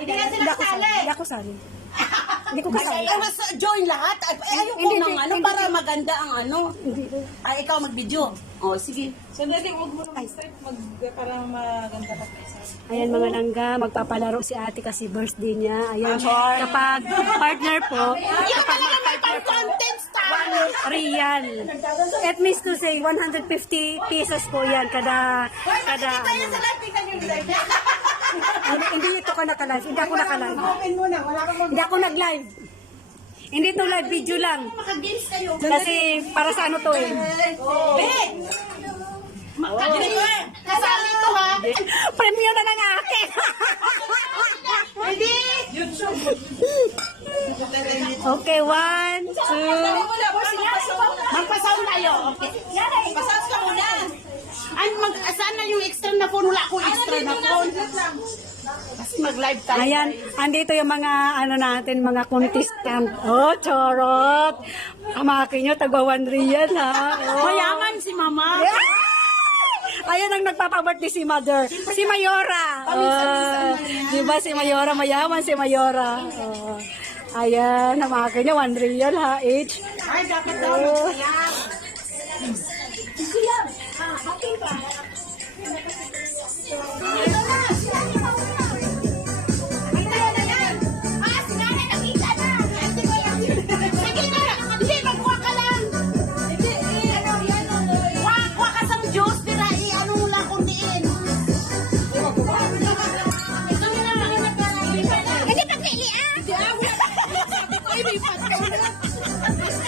Hindi na sila ako sali. Hindi ako sali. Hindi ko kasali. Ay, mas join lahat. Ay, ay, ayoko Hindi, ng ano, para maganda ang ano. Hindi. Ay, ikaw mag-video. Oh, sige. Sandali, huwag mo na start mag, para maganda ka pa. Ayan mga langga, magpapalaro si ate kasi birthday niya. Ayan, kapag partner po, kapag mag-partner po, Content star! one real. It means to say, 150 pesos po yan kada, kada, ano. Ano, hindi ito ka naka-live. Hindi ako naka-live. Open mo na, wala kang Hindi ako nag-live. Hindi ito live video lang. mag-games kayo. Kasi para sa ano to eh. Be! Makagriwe! Kasali to ha! Premium na ng akin. Hindi! okay, one, two. Magpasound tayo. Okay. Pasound ka muna. Extra na phone? Wala akong extra na phone. Kasi mag-live tayo. Ayan, andito yung mga ano natin, mga contestant. Oh, charot. Kamaki nyo, tagwa one real ha. Oh. Mayaman si mama. Ayan ang nagpapabirthday si mother. Si Mayora. Oh, di ba si Mayora? Mayaman si Mayora. Oh. Ayan, namaki nyo, one real ha, each. Ay, dapat daw. Oh. Sige Thank you.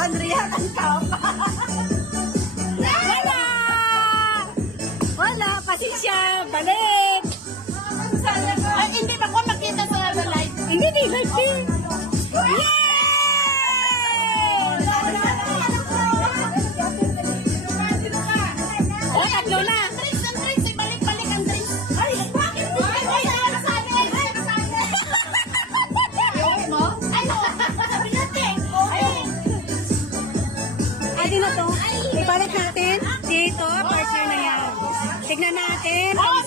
One real ang top. Wala. Wala. Pasensya. Balik. Ay, hindi ba ko makita sa live? Hindi, di. Live din. Oh, tatlo na. Pwede na to. Ibalik natin. Dito, partner na yan. Tignan natin. oh,